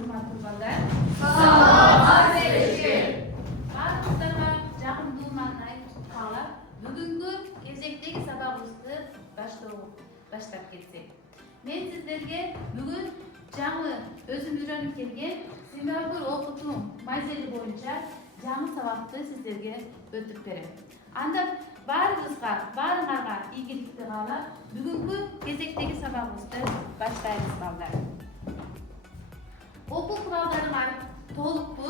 урматтуу балдар. Саламат беришкен. Баарыңыздарга жакындуу маанай каалап, бүгүнкү кезектеги сабагыбызды баштап кетсек. Мен сиздерге бүгүн жаңы өзүм үйрөнүп келген Сингапур окутуу модели боюнча жаңы сабакты сиздерге өтүп берем. Анда баарыңарга ийгиликти каалап, бүгүнкү кезектеги сабагыбызды баштайбыз балдар. Окуу куралдарыңар толукпу?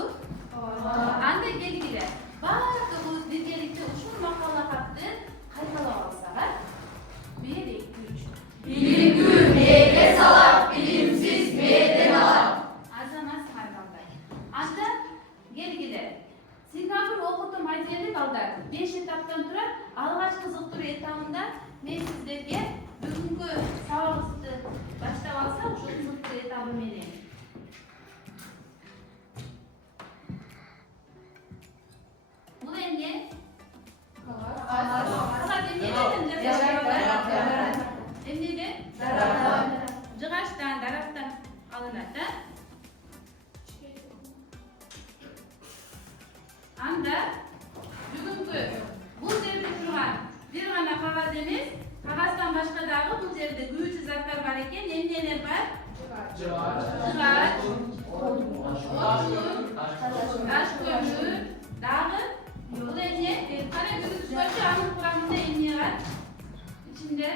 Анда келгиле. Баардыгыбыз биргеликте ушул макала хатты кайталап алсак, 1, 2, 3. Билимдүү мээге салат, билимсиз мээден алат. Азаматсыңар балдар. Анда келгиле. Сингапур окутуу модели балдар 5 этаптан турат. Алгачкы кызыктыруу этабында мен сиздерге бүгүнкү сабагыбызды баштап алсак, ушул кызыктыруу этабы менен. Бул эмне? Эмнеден? Жыгачтан, дарактан алынат, да? Анда бүгүнкү бул жерде турган бир гана кагаз эмес, кагаздан башка дагы бул жерде күйүүчү заттар бар экен. Эмнелер бар? Жыгач, таш көмүр, дагы бул эмне? Кара көрүнүшкөнчө анын курамында эмне бар? Ичинде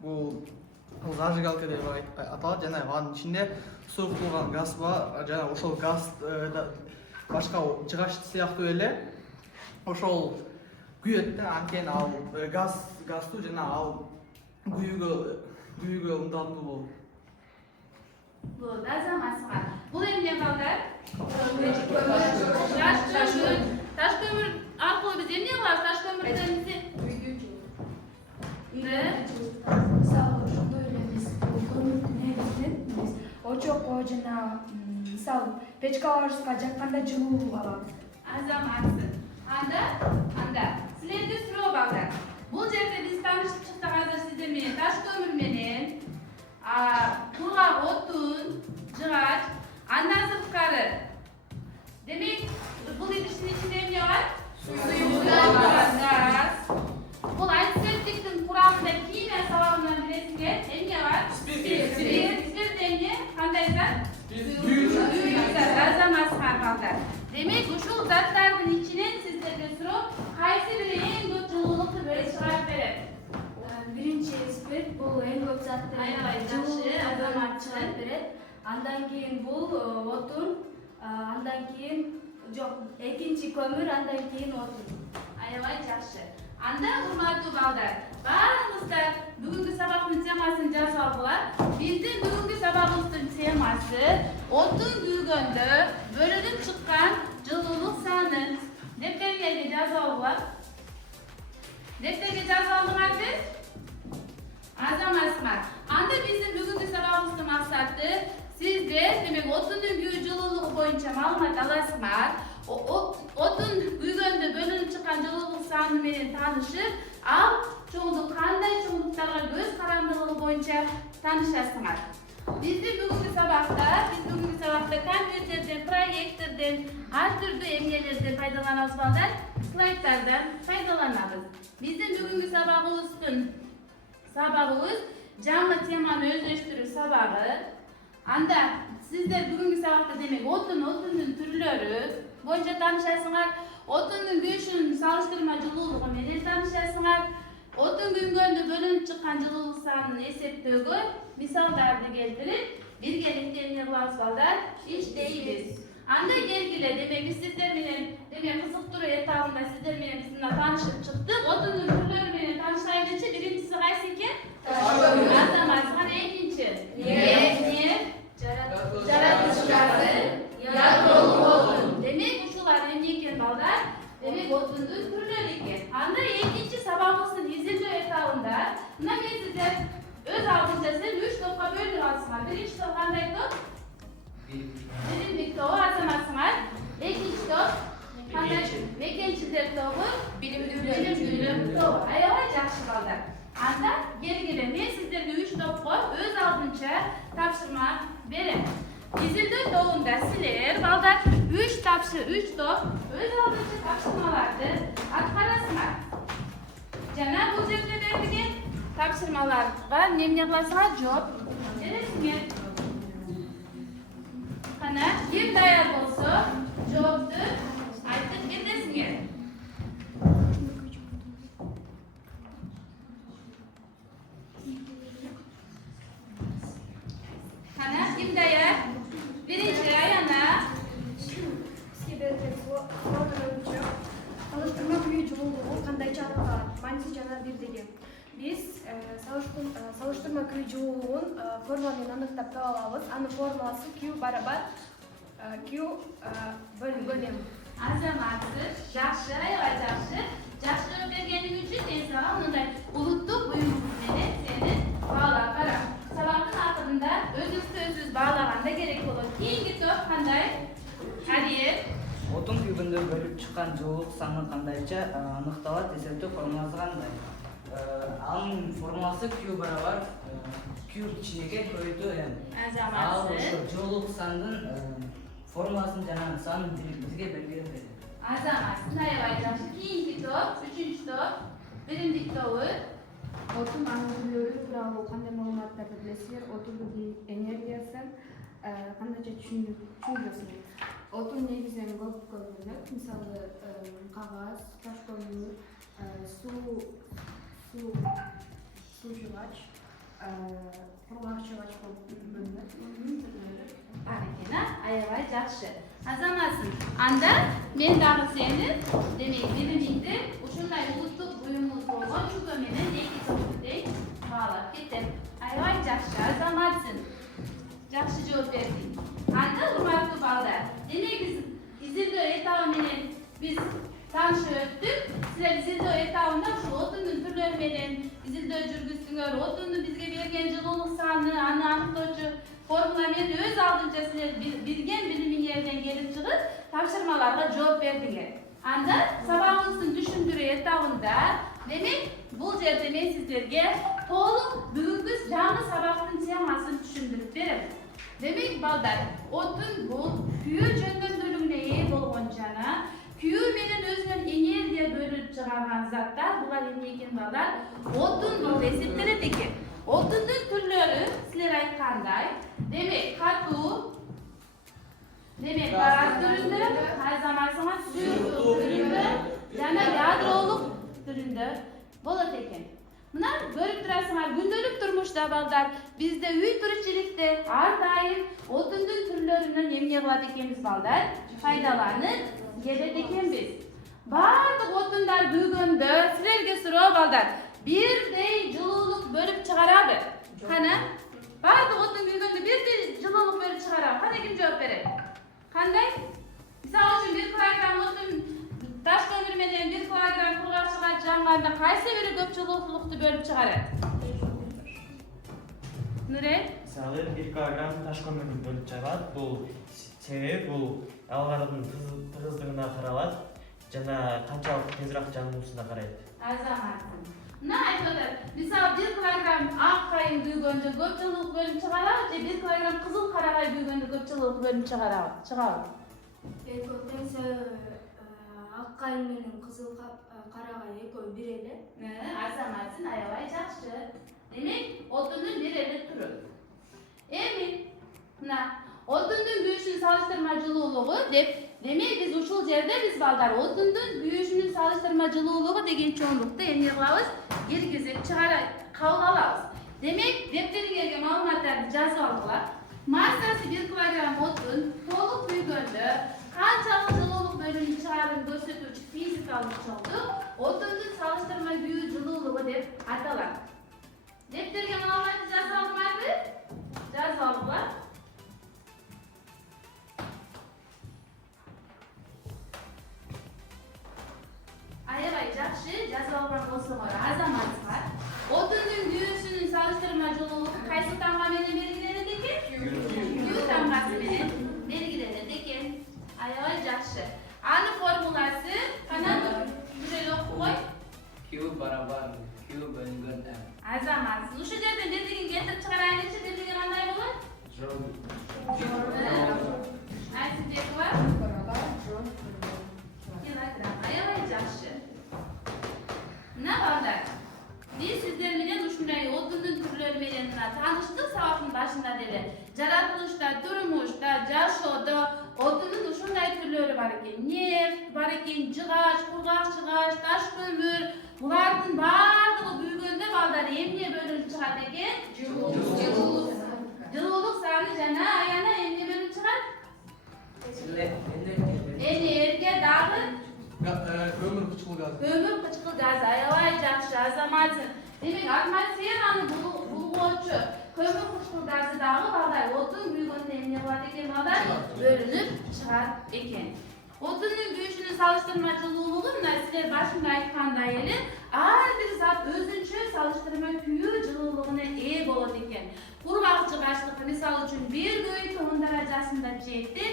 Бул зажигалка деп аталат. Жана анын ичинде сууктулган газ бар. Жана ошол газ башка жыгач сыяктуу эле ошол күйөт да. Анткени ал газдуу жана ал күйүүгө ыңдаттуу болот. Бул азаматсыңар. Бул эмне балдар? Таш көмүр аркылуу биз эмне кылабыз? Таш көмүрдөн Мисалы ошондой эле биз көмүрдү негизинен биз очокко жана мисалы печкаларыбызга жакканда жылуу алабыз. азаматсың. Анда силерге суроо балдар. Бул жерде биз таанышып чыктык азыр сиздер менен таш көмүр менен кургак отун, жыгач, андан сырткары. Демек, бул идиштин ичинде эмне бар? Газ. Бул антисептиктин курамында химия сабагынан билесиңер, эмне бар? Спирт эмне? Кандай зат? Күйүүчү зат. Азаматсыңар балдар. Демек, ушул заттардын ичинен сиздерге суроо, кайсы бири эң көп жылуулукту бөлүп чыгарып берет? Биринчи спирт бул эң көп затты Аябай жакшы, азамат чыгарып берет. Андан кийин бул отун, андан кийин экинчи көмүр, андан кийин отун. Аябай жакшы. Анда урматтуу балдар, баарыңыздар бүгүнкү сабактын темасын жазып алгыла. Биздин бүгүнкү сабагыбыздын темасы отун күйгөндө бөлүнүп чыккан жылуулук саны. Дептериңерге жазып алгыла. Дептерге жазып алдыңарбы? Азаматсыңар. Анда биздин бүгүнкү сабагыбыздын максаты сиздер демек отундун күйүү жылуулугу боюнча маалымат аласыңар. Отун күйгөндө бөлүнүп чыккан жылуулук саны менен таанышып, ал чоңдук кандай чоңдуктарга көз карандылыгы боюнча таанышасыңар. Биздин бүгүнкү сабакта компьютерден, проекторден, ар түрдүү эмнелерден пайдаланабыз балдар, слайдтардан пайдаланабыз. Биздин бүгүнкү сабагыбыз жаңы теманы өздөштүрүү сабагы. Анда сиздер бүгүнкү сабакта демек отундун түрлөрү боюнча таанышасыңар, отундун күйүшүнүн салыштырма жылуулугу менен таанышасыңар, отун күйгөндө бөлүнүп чыккан жылуулук санын эсептөөгө мисалдарды келтирип, биргеликте эмне кылабыз балдар? Иштейбиз. Анда келгиле, демек биз сиздер менен кызыктыруу этабында сиздер менен биз мына таанышып чыктык. Отундун түрлөрү менен таанышайлычы. Биринчиси кайсы экен? Азаматсыңар. Экинчи? Нефть, жаратылышчасы, ядролук отун. Демек ушулар эмне экен балдар? Демек отундун түрлөрү экен. Анда экинчи сабагыбыздын изилдөө этабында мына мен сиздер өз алдынча 3 топко бөлүп алсаңар. Биринчи топ кандай топ? Билимдик тобу, азаматсыңар. Экинчи топ кандай? Мекенчилер тобу, билимдүүлөр тобу. Anda geri gelin. Men sizlerge 3 topqa öz aldınca tapşırma berin. Izildo doğunda sizler balдар 3 top öz aldınca tapşırmalardı atkarasınlar. Jana bu жерде берилген тапшырмаларга эмне кыласыңар жооп бересиңер. Кана ким даяр болсо жоопту айтып кетесиңер. Кана ким даяр? Биринчи Аяна. Сизге берилген суроо боюнча салыштырма күйүү жылуулугу кандайча аныкталат? Мааниси жана бирдеги. Биз салыштырма күйүү жылуулугун формула менен аныктап таба алабыз. Анын формуласы Q барабар Q бөлүнгөн M. Азаматсыз, жакшы, аябай жакшы. Жакшы жооп бергениң үчүн мен сага мындай улуттук буюм менен сени баалап барам. Сабактын акырында өзүбүз баалаганда керек болот. Кийинки топ кандай? Алиев. Отун күйгөндө бөлүп чыккан жылуулук саны кандайча аныкталат? Эсептөө формуласы кандай? Анын формуласы Q барабар Q кичинекей көбөйтүү M. Ал Азаматсыз. ошо жылуулук сандын формуласын жана санын бизге белгилеп. Азаматсыз, аябай жакшы. Кийинки топ, үчүнчү топ, биримдик тобу. Отун анүлөлөрү тууралуу кандай маалыматтарды билесиздер? Отундун энергиясы кандайча түшүндүрөсүңөр? Отун негизинен көп бөлүнөт. Мисалы кагаз, таш көмүр, суу жуугач, кургак жуугач болуп бөлүнөт. Бар экен, аябай жакшы. Азаматсың. Анда мен дагы сени, демек, биримиңди ушундай улуттук буюмубуз болгон чүгө менен эки топтуй баалап кетем. Аябай жакшы. Азаматсың. Жакшы жооп бердиң. Анда урматтуу балдар, демек изилдөө этабы менен биз таанышып өттүк. Силер изилдөө этабында ушу отундун түрлөрү менен изилдөө жүргүздүңөр. Отундун бизге берген жылуулук саны, аны аныктоочу формула менен өз алдынча силер билген билимиңерден келип чыгып, тапшырмаларга жооп бердиңер. Анда сабагыбыздын түшүндүрүү этабында, демек, бул жерде мен сиздерге толук бүгүнкү жаңы сабактын темасын түшүндүрүп берем. Демек, балдар, отун бул күйүү жөндөмдүүлүгүнө ээ болгон жана күйүү менен өзүнүн энергия бөлүп чыгарган заттар, булар эмне экен балдар? Отун болуп эсептелет экен. Отундун түрлөрү силер айткандай, демек, катуу, демек, газ түрүндө, азаматсыңар сүйүктүү түрүндө жана ядролук түрүндө болот экен. Мына көрүп турасыңар, күндөлүк турмушта балдар, бизде үй тиричиликте ар дайым отундун түрлөрүнөн эмне кылат экенбиз балдар? Пайдаланып келет экенбиз. Баардык отундар күйгөндө силерге суроо балдар, бирдей жылуулук бөлүп чыгарабы? Кана? Баардык отун күйгөндө бирдей жылуулук бөлүп чыгарабы? Кана ким жооп берет? Кандай? Мисалы үчүн 1 килограмм отун таш көмүр менен 1 килограмм кургак жуугач жанганда кайсы бири көп жылуулукту бөлүп чыгарат? Нурей? Мисалы 1 килограмм таш көмүрдү бөлүп чыгарат. Бул себеби бул алардын тыгыздыгына каралат жана канчалык тезирээк жануусуна карайт. Азаматсың. Мына айтып атат. Мисалы 1 килограмм ак кайын күйгөндө көп жылуулук бөлүп чыгарабы, же 1 килограмм кызыл карагай күйгөндө көп жылуулук бөлүп чыгарабы? Көбүнчө ак кайын менен кызыл карагай экөө бир эле. Азаматсың, аябай жакшы. Демек, отундун бир эле түрү. Эми, мына отундун күйүүсүнүн салыштырма жылуулугу деп, демек биз ушул жерде биз балдар отундун күйүүсүнүн салыштырма жылуулугу деген чоңдукту эмне кылабыз? Киргизип кабыл алабыз. Демек, дептериңерге маалыматтарды жазып алгыла. Массасы 1 килограмм отун толук күйгөндө канчалык жылуулук бөлүнүп чыгаарын көрсөтүүчү физикалык чоңдук отундун салыштырма күйүү жылуулугу деп аталат. Дептерге маалыматты жазып алдыңарбы? Жазып алгыла. Аябай жакшы, жазып алган болсоңор азаматсыңар. Отундун күйүүсүнүн салыштырма жылуулугу кайсы тамга менен белгиленет экен? Күйүү тамгасы менен белгиленет экен. Аябай жакшы. Анын формуласы кана жүрөй окуп кой. Q барабар Azamatsız. Uşu yerden dediğin getirip çıkarayınca dediğin qanday bolar? Aytib beki var? Ayabay жақшы. Mına balдар. Biz sizler bilen uşunday odunun türleri bilen tanıştık sabahın başında dele. Jaratılışta, turmuşta, jaşoda odunun uşunday türleri var eken. Neft var eken, jıgaç, kurgak jıgaç, taş kömür. Bulardın bardığı büyügönde balдар emne bölünüp çıgat eken? Жылуулук саны жана аяна эмне бөлүнүп чыгат? Энергия дагы Kömür kıçkıl gaz. көмүр кычкыл газ аябай жакшы азаматсың. Демек атмосфераны булгоочу көмүр кычкыл газы дагы балдар отун күйгөндө эмне кылат экен балдар? Бөлүнүп чыгат экен. Отундун күйүшүнүн салыштырма жылуулугу мына силер башында айткандай эле ар бир зат өзүнчө салыштырма күйүү жылуулугуна ээ болот экен. Kurgak жыгачтыкы мисалы үчүн 1,10 даражасында жетти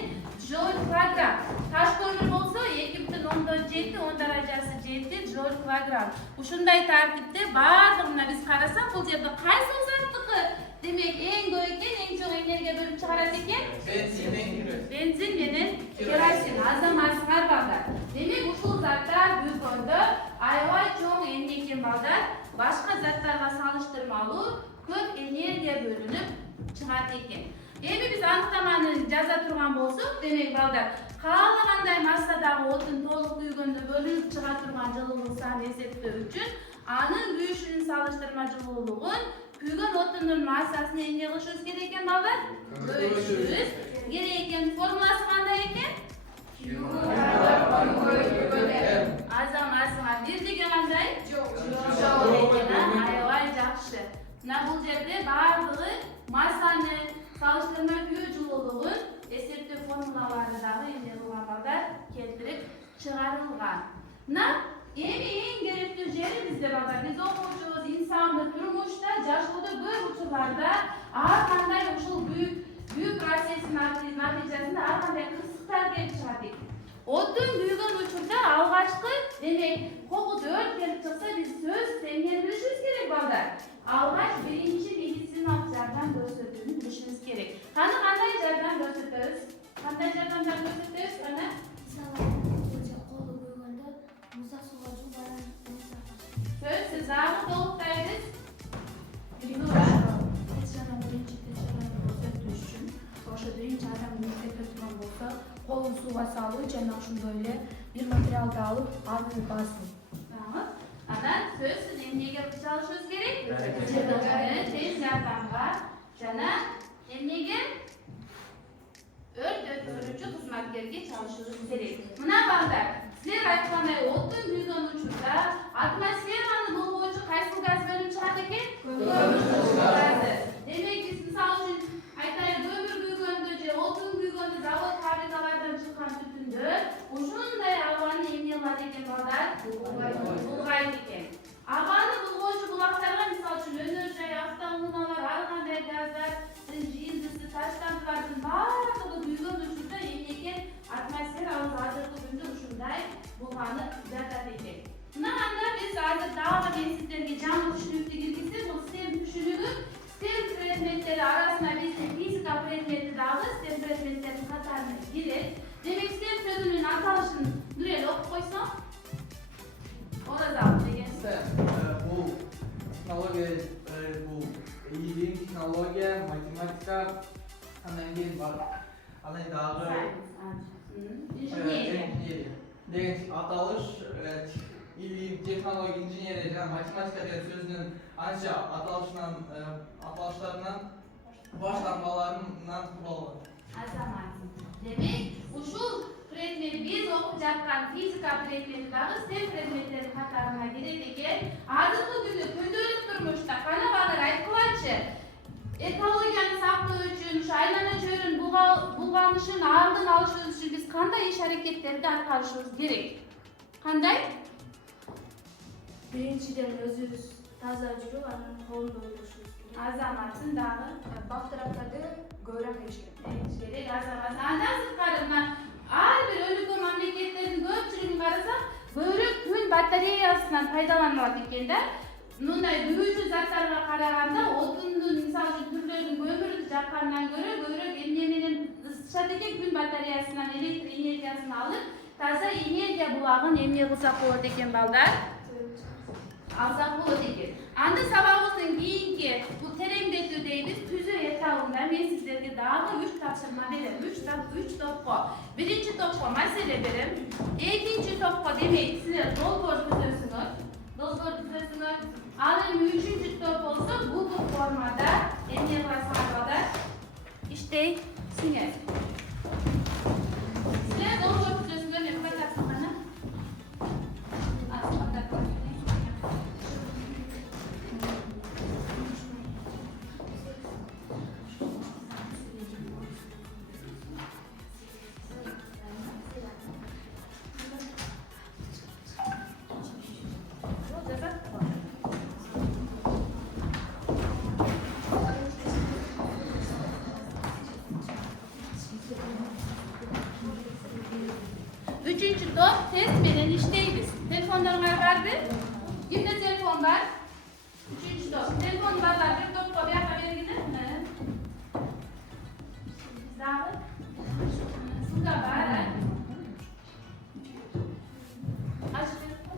joule квадрат. Таш көмүр болсо 2,7 10 даражасы жетти joule квадрат. Ушундай тартипте баардыгына биз карасак бул жерде кайсы заттыкы демек эң көп экен, эң жок энергия бөлүп чыгарат экен? Бензин менен керосин. Азаматсыңар балдар. Демек ушул заттар бүгөндө аябай чоң эмне экен балдар? Башка заттарга салыштырмалуу көп энергия бөлүнүп чыгат экен. Эми биз аныктаманы жаза турган болсок, демек балдар, каалагандай массадагы отун толук күйгөндө бөлүнүп чыга турган жылуулук санын эсептөө үчүн анын күйүшүнүн салыштырма жылуулугун күйгөн отундун массасына эмне кылышыбыз керек экен балдар? Бөлүшүбүз керек экен. Формуласы кандай экен? Азаматсыңар бирлиги кандай? Жок экен, аябай жакшы. Мына бул жерде баардыгы массаны салыштырма күйүү жылуулугун эсептөө формулалары дагы эмне кылган балдар келтирип чыгарылган. Мына эми эң керектүү жери бизде балдар, биз окуучубуз инсанды турмушта, жашоодо көп учурларда ар кандай ушул күйүү процесстин натыйжасында ар кандай кырсыктар келип чыгат экен. Отун күйгөн учурда алгачкы демек кокус өрт келип чыкса биз сөзсүз эмне билишибиз керек балдар? Алгач биринчи медициналык жардам көрсөтүүнү билишибиз керек. Каны кандай жардам көрсөтөбүз? Кандай жардамдар көрсөтөбүз? Кана колу күйгөндө муза сууга жубайын. сөзсүз дагы толуктайбыз. Биринчи көрсөтүү үчүн ошо биринчи адам эмне турган болсо, колун сууга салуу жана ошондой эле бир материалды алып, аны басуу. Анан сөзсүз эмнеге чалышыбыз керек? Тез жардамга жана эмнеге? Өрт өчүрүүчү кызматкерге чалышыбыз керек. Мына балдар, силер айткандай отун күйгөн учурда атмосфераны болгоочу кайсы газ бөлүнүп чыгат экен? Көмүр газы. Демек биз мисалы үчүн айтайын, көмүр күйгөндө же отун күйгөндө завод фабрикалардан чыккан түтүндөр ушундай абаны эмне кылат экен балдар? Булгайт экен. Абаны булгоочу булактарга мисалы үчүн өнөр жай, автоунаалар, ар кандай газдар, жийилдisi, таштандылардын баардыгы күйгөн учурда эмне экен? Атмосферабыз азыркы күндө ушундай булганы жатат экен. Мына анда биз азыр дагы мен сиздерге жаңы түшүнүктү киргизсем, бул STEM түшүнүгү, STEM предметтери арасына биздин физика предмети дагы STEM предметтердин катарына кирет. Демек STEM сөзүнүн аталышын Нурел окуп койсоң. Оразалы деген сөз. Bu teknoloji, bu ilim, teknoloji, matematika, andan keyin var. Andan dagı İnженерия. Degan atalış ilim, texnologiya, injineriya jana matematika degan so'zning ancha atalışlarından boshlanmalaridan qurolgan. Azamat. Demek uşul predmeti biz okup жаткан fizika predmeti dagı STEM predmetlerin katarına girer eken. Azırkı günü күндөлүк турмушта кана балдар айткылачы. Экологияны сактоо үчүн, айлана чөйрөнүн булганышын алдын алышыбыз үчүн биз кандай иш аракеттерди аткарышыбыз керек? Кандай? Биринчиден өзүбүз таза жүрүп, анан коомду ойлошубуз керек. Азаматтын дагы Бактырактарды көбүрөөк еш керек. Азамат. Андан сырткары мына ар бир өлкө мамлекеттердин көпчүлүгүн карасак, көбүрөөк күн батареясынан пайдаланылат экен да. мындай büyücü zatlarga karaganda otundun misal üçün türlörün kömürünü jakkandan göre көбүрөөк эмне менен ысытышат экен, күн батареясынан электр энергиясын алып, таза энергия булагын эмне кылсак болот экен балдар? Alsak болот экен. Анда сабагыбыздын кийинки бул тереңдетүү дейбиз. Түзүү этабында мен сиздерге дагы 3 тапшырма берем. 3 топко. Биринчи топко маселе берем. Экинчи топко демек силер долбоор түзөсүңөр. Ал эми 3-чү топ болсо бул формада эмне кыласыңар балдар? Иштейсиңер. Силер долбоор түзөсүңөр, мен кайтасың кана. Üçüncü top test menен işteybiz. Telefonlarınız vardı. Kimde telefon var? Üçüncü top. Telefon varlar. Bir topla bir yaka vergiler mi? Zahı? Suda var. Aç telefon.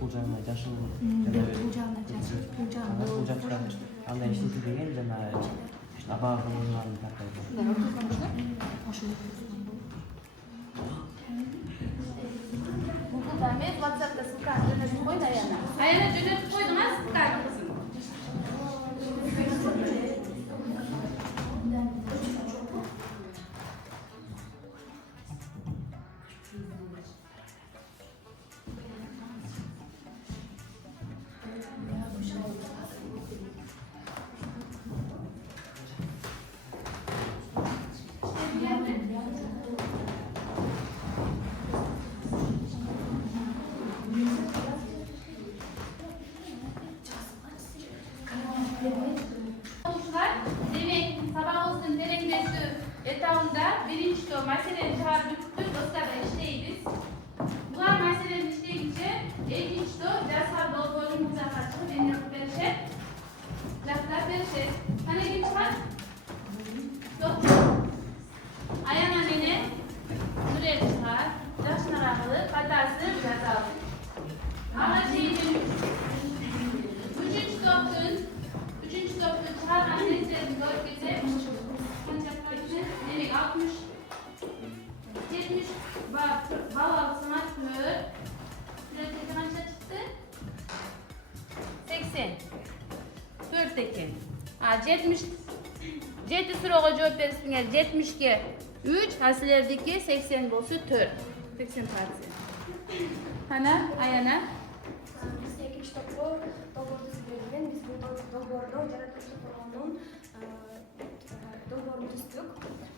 бул жагына жашыл бул жакка андай иштейт деген жана абага кылынган тартайт. Burada ben WhatsApp'ta sıkar dönüşü koy da Ayana. Ayana dönüşü koydum ha sıkar kızım. Demek sabahımızın terengleştiği etağında birinci to meseleni çağırıp bütün dostlarla işleyiz. Bunlar meseleni işleyince ikinci to dersler dolduğumuzda kaçıp beni verişe. Dersler verişe. Hani kim var? Yok. Ayağına beni buraya çıkar. Yaşına rakılı, hatası yazalım. Ama şeyin üçüncü topun çıkargan seslerini görüp bize demek 60 70 bal altına tür sürekli kaça çıktı? 80 4 ekin. 70 7 soruğa cevap verirsinler 70'ge 3 hasilerdeki 80 bolsa 4 80 parça. Hana Ayana Biz ekінші топқа долбоорду түзбеген, біз бұл долбоорду жаратылыштык коргоонун долбоорун түздүк.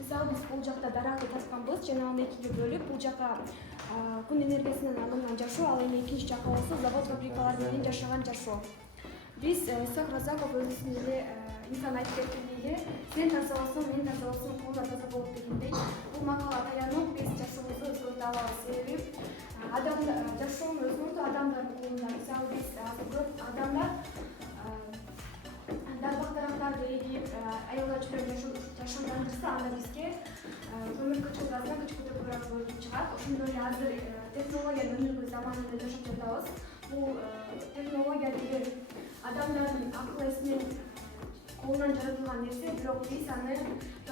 Мисалы биз бул жакта даракты тапканбыз, жана аны экиге бөлүп, бул жака күн энергиясынан алынган жашоо, ал эми экинчи жака болсо завод фабрикалар менен жашаган жашоо. Биз Исаак Разаков өзүнүн эле инсан айтып кеткендей, сен таза болсоң, мен таза болсоң, колдар таза болот дегендей, бул макала таянып биз жашообузду өзгөртө алабыз. Себеби адам жашоону өзгөртүү адамдардын колунда. Мисалы биз көп адамдар дарбактарды эгип, аялдар жүрөгүн жашоомдандырса, анда бизге көмүркөчү газына күч көтөргүлөр болуп чыгат. Ошондой эле азыр технологиянын өнүгүү заманында жашап жатабыз. Бул технология деген адамдардын акыл эсинен колунан жаратылган нерсе, бирок биз аны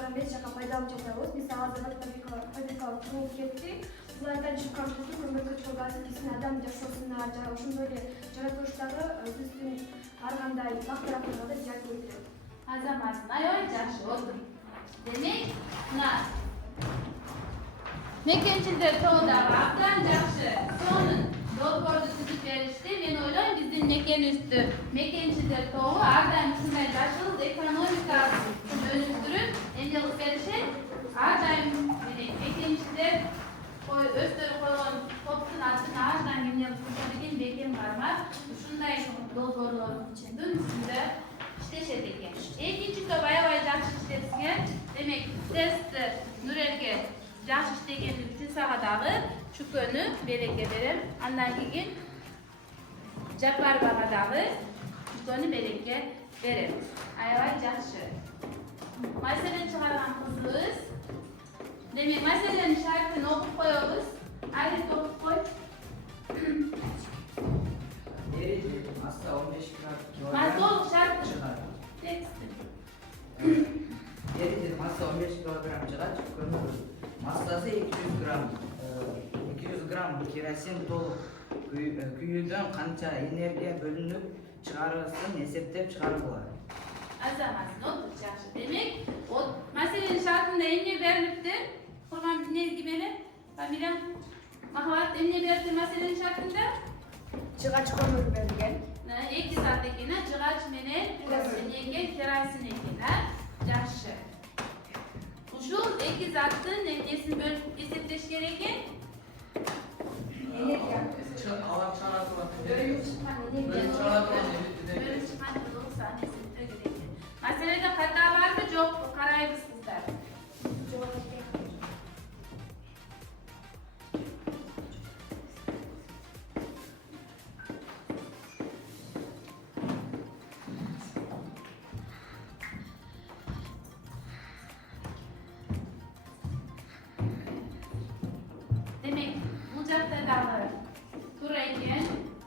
эмес жака пайдаланып жатабыз. Мисалы азыр фабрикалар курулуп кетти. Булардан чыккан көмүркөчү газы биздин адам жашоосуна жана ошондой эле жаратылыштагы биздин ар кандай факторлорго да зыян келтирет. Azamatsın. Ay жакшы отур. Demek mына Mekençilder toğdagı abdan жакшы. Sonun dolboordu түзүп беришти. Men ойлойм биздин мекен üstü Mekençilder toğu ардайым ушундай жашыл экономикалык өнүктүрүп Mendelik berişen her daim ekinçiler özleri koygan toptun atın ağaçtan mendelik kurtarıgen beken barmak. Şunday dolgoruların içinde üstünde işleşet eken. Ekinci top ayabay jakşı işletken demek testler Nurelge jakşı işlegenlik üçün sağadağı şu könü belekge berem. Andan keyin Japar bagadağı şu könü belekge berem. Ayabay jakşı. Mesele çıkargan kızız. Demek meselenin şartını okup koyuyoruz. Ayrıca okup koy. Deri dedim masa 15 kilogram. Masol şartı. Çıkar. Tekstil. Deri dedim masa 15 kilogram çıkar. Kömür masası 200 gram. 200 gram kerosin толық kүйүүдөн канча энергия бөлүнүп чыгарылсын эсептеп чыгарып болот. Azamasın otur çarşı. Demek o meselenin şartında emniyet verilipti. Kurban ne gibi? Kamiram Mahavat emniyet verilipti meselenin şartında. Çıgaç kömür bergen. 2 saatekine çıgaç menen enge kerasin ekene жақшы. Uşul 2 saatın emniyetini bölüp esepleş gereken Enerjiya. Алар чыгаратып Bölünüp çıkan enerjiya. Bölüm çıkan yıllık sahnesini gereken. Meselede hata var mı? Yok. Karayız kızlar. Demek bu caddede durayken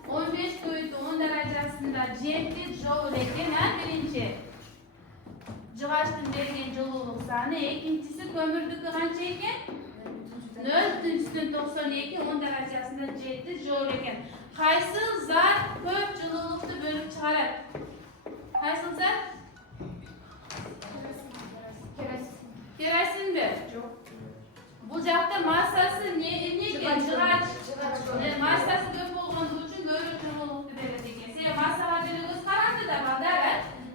15 boyutu 10 derecesinde cepli joule eken birinci. Cıgaçtın bergen жылуулuk sany, ikincisi kömürdükü kança eken? 492 10 derecesinde cepli joule eken. Kaysı zat köp жылуулuktu bölüp çıgarat? Kaysı zat? Kerosin mi? Bu jakta massası ne eken? Cıgaç. Massası köp bolgondugu üçün görür жылуулuktu berет eken. Sen massaga деле көз каранды да балдар.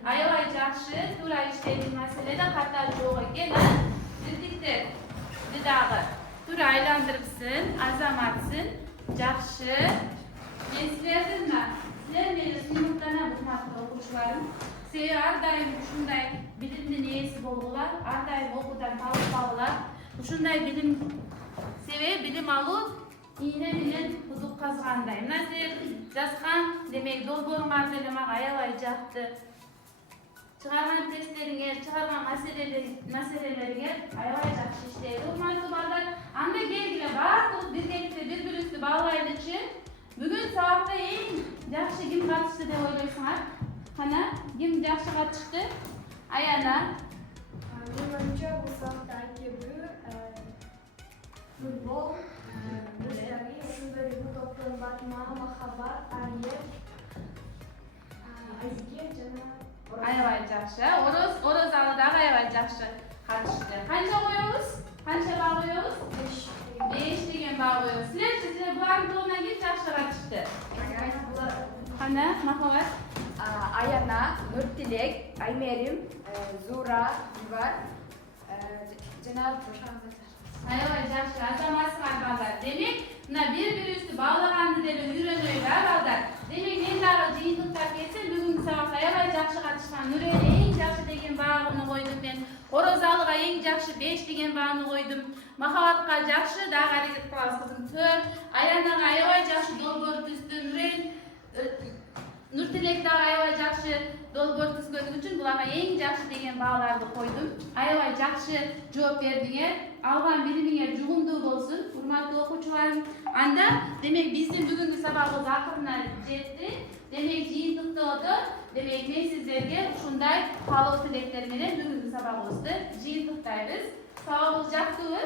Ayabay jakşı, tura işlediğin meselede hatta joğu eken. Dirdiktir. Didağı. Tura aylandırıpsın, azamatsın, jakşı. Ben sizlerden mi? Sizler meni sınıftana bulmakta okuşlarım. Sevi ardayım şunday bilimli niyesi bolgular, ardayım okudan talıp bağlar. Şunday bilim sevi, bilim alıp, iğne bilen huzuk kazgandayım. Nasıl jaskan demek dolborun arzelema ayabay jaktı. Çıkargan testlerine, çıkargan meselelerine ayabay jakşı işleydi. Urmantуу balдар, anda gelgile bardyk birgelikte bir-birimizni bağlaylı için bugün sabakta en jakşı kim katıştı dep oyloysuңар? Kana kim jakşı katıştı? Ayana. Menurutça bu sabahtan gibi futbol, gösteri, şunda bir toplum Batma, Mahabat, Ariyet, Azge, Ayabay jakşı. Oroz alıдағы ayabay jakşı katıştı. Kança koyuyoruz? Kança bağ koyuyoruz? 5 деген bağ koyuyoruz. Sizler buların toğuna kim jakşı katıştı? Kana, Mahabat? Ayana, Nurtilek, Aymerim, Zura, Divar, Cenab Ayabay jakşı, azamasılar balдар. Demek, bir üstü bağlagandı debe үйrөнөylөр balдар. Demek, men dagı жыйынтыктап келсем, бүгүнкү сабакта аябай жакшы катышкан Нуреле эң жакшы деген баагыны койдум мен. Орозалыга эң жакшы 5 деген бааны койдум. Махабатка жакшы дагы аракет кылабыз кызым 4. Аянага аябай жакшы долбоор түздү. Нуртилек дагы аябай жакшы долбоор түзгөнүгү үчүн буларга эң жакшы деген бааларды койдум. Аябай жакшы жооп бердиңер. Алган билимиңер жугумдуу болсун, урматтуу окуучуларым. Анда демек биздин бүгүнкү сабагыбыз акырына жетти. Демек жыйынтыктоодо, демек мен сиздерге ушундай каалоо тилектер менен бүгүнкү сабагыбызды жыйынтыктайбыз. Сабагыбыз жактыбы?